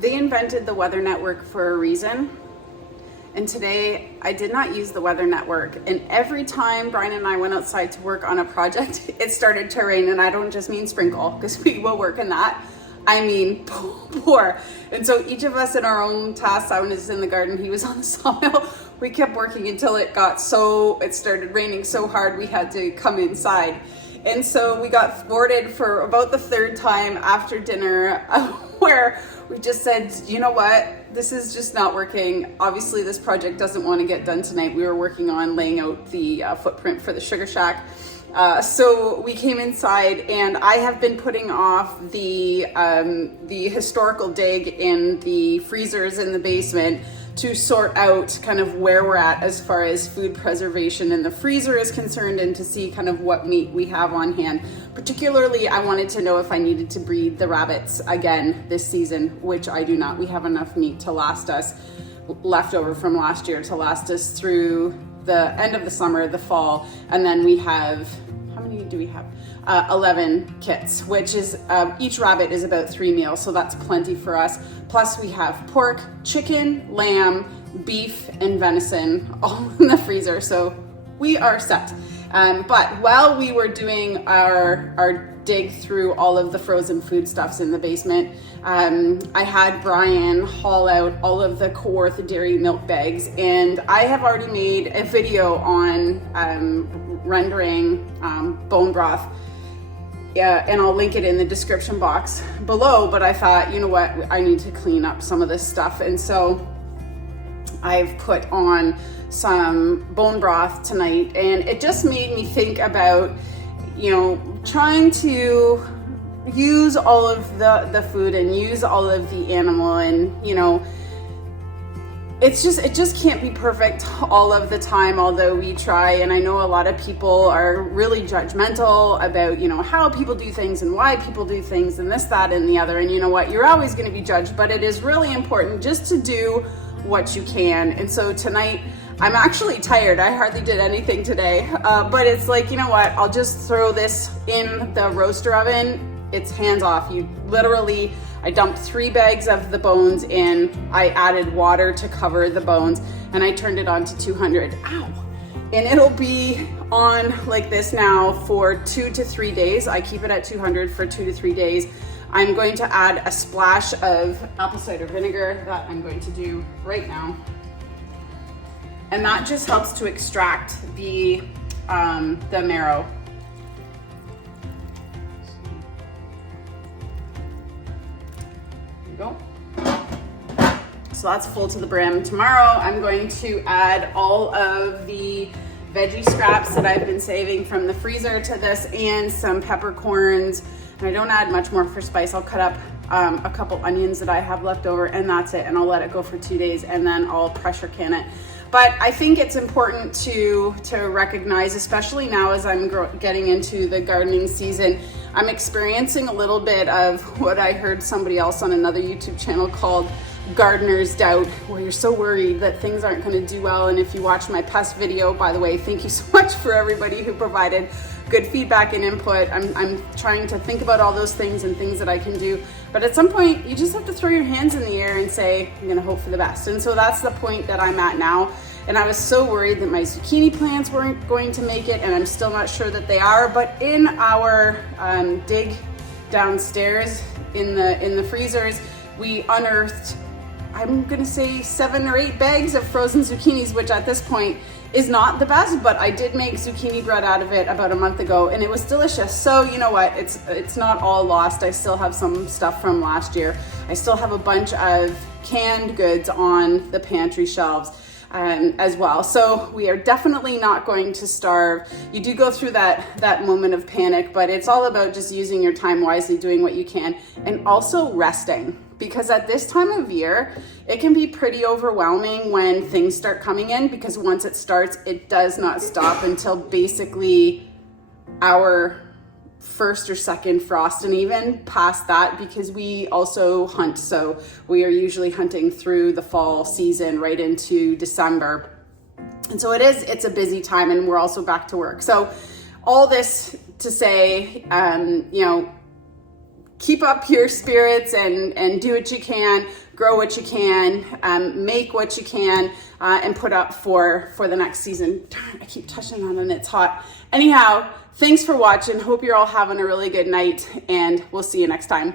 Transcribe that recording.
They invented the Weather Network for a reason. And today I did not use the Weather Network. And every time Brian and I went outside to work on a project, it started to rain. And I don't just mean sprinkle, because we will work in that. I mean pour. And so each of us in our own tasks, I was in the garden, he was on the sawmill. We kept working until it started raining so hard we had to come inside. And so we got thwarted for about the third time after dinner, where we just said, you know what, this is just not working. Obviously this project doesn't want to get done tonight. We were working on laying out the footprint for the sugar shack. So we came inside, and I have been putting off the historical dig in the freezers in the basement to sort out kind of where we're at as far as food preservation in the freezer is concerned, and to see kind of what meat we have on hand. Particularly, I wanted to know if I needed to breed the rabbits again this season, which I do not. We have enough meat to last us, leftover from last year, to last us through the end of the summer, the fall, and then we have, how many do we have? 11 kits, which is, each rabbit is about 3 meals, so that's plenty for us. Plus we have pork, chicken, lamb, beef, and venison all in the freezer, so we are set. But while we were doing our dig through all of the frozen foodstuffs in the basement, I had Brian haul out all of the Kawartha dairy milk bags, and I have already made a video on rendering bone broth. Yeah, and I'll link it in the description box below, but I thought, you know what, I need to clean up some of this stuff. And so I've put on some bone broth tonight, and it just made me think about, you know, trying to use all of the food and use all of the animal, and, you know, it just can't be perfect all of the time, although we try. And I know a lot of people are really judgmental about, you know, how people do things and why people do things and this, that, and the other. And you know what, you're always going to be judged, but it is really important just to do what you can. And so tonight, I'm actually tired. I hardly did anything today, but it's like, you know what, I'll just throw this in the roaster oven. It's hands off. You literally, I dumped 3 bags of the bones in, I added water to cover the bones, and I turned it on to 200. Ow! And it'll be on like this now for 2 to 3 days. I keep it at 200 for 2 to 3 days. I'm going to add a splash of apple cider vinegar that I'm going to do right now. And that just helps to extract the marrow. Go. So that's full to the brim. Tomorrow I'm going to add all of the veggie scraps that I've been saving from the freezer to this, and some peppercorns. And I don't add much more for spice. I'll cut up a couple onions that I have left over, and that's it. And I'll let it go for 2 days, and then I'll pressure can it. But I think it's important to recognize, especially now as I'm getting into the gardening season, I'm experiencing a little bit of what I heard somebody else on another YouTube channel called gardener's doubt, where you're so worried that things aren't going to do well. And if you watch my pest video, by the way, thank you so much for everybody who provided good feedback and input. I'm trying to think about all those things and things that I can do. But at some point, you just have to throw your hands in the air and say, I'm going to hope for the best. And so that's the point that I'm at now. And I was so worried that my zucchini plants weren't going to make it, and I'm still not sure that they are. But in our dig downstairs in the freezers, we unearthed, I'm gonna say 7 or 8 bags of frozen zucchinis, which at this point is not the best, but I did make zucchini bread out of it about a month ago, and it was delicious. So you know what, it's not all lost. I still have some stuff from last year. I still have a bunch of canned goods on the pantry shelves as well. So we are definitely not going to starve. You do go through that moment of panic, but it's all about just using your time wisely, doing what you can, and also resting. Because at this time of year, it can be pretty overwhelming when things start coming in, because once it starts, it does not stop until basically our first or second frost, and even past that, because we also hunt. So we are usually hunting through the fall season right into December. And so it's a busy time, and we're also back to work. So all this to say, keep up your spirits and do what you can. grow what you can, make what you can, and put up for the next season. Darn, I keep touching on it and it's hot. Anyhow, thanks for watching. Hope you're all having a really good night, and we'll see you next time.